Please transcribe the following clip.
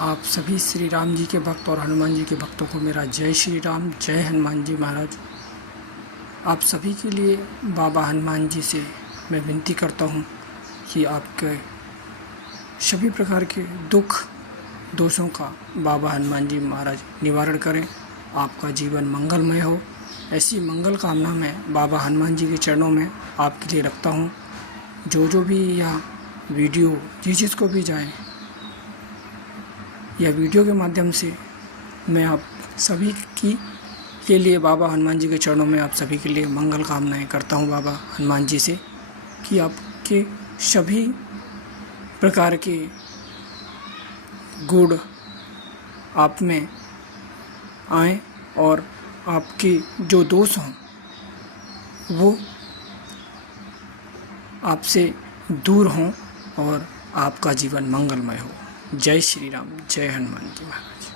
आप सभी श्री राम जी के भक्त और हनुमान जी के भक्तों को मेरा जय श्री राम, जय हनुमान जी महाराज। आप सभी के लिए बाबा हनुमान जी से मैं विनती करता हूँ कि आपके सभी प्रकार के दुख दोषों का बाबा हनुमान जी महाराज निवारण करें, आपका जीवन मंगलमय हो। ऐसी मंगल कामना मैं बाबा हनुमान जी के चरणों में आपके लिए रखता हूँ। जो भी यह वीडियो जिसको भी जाए, यह वीडियो के माध्यम से मैं आप सभी के लिए बाबा हनुमान जी के चरणों में आप सभी के लिए मंगल कामनाएं करता हूं बाबा हनुमान जी से कि आपके सभी प्रकार के गुण आप में आए और आपके जो दोष हों वो आपसे दूर हों और आपका जीवन मंगलमय हो। जय श्री राम, जय हनुमान जी महाराज।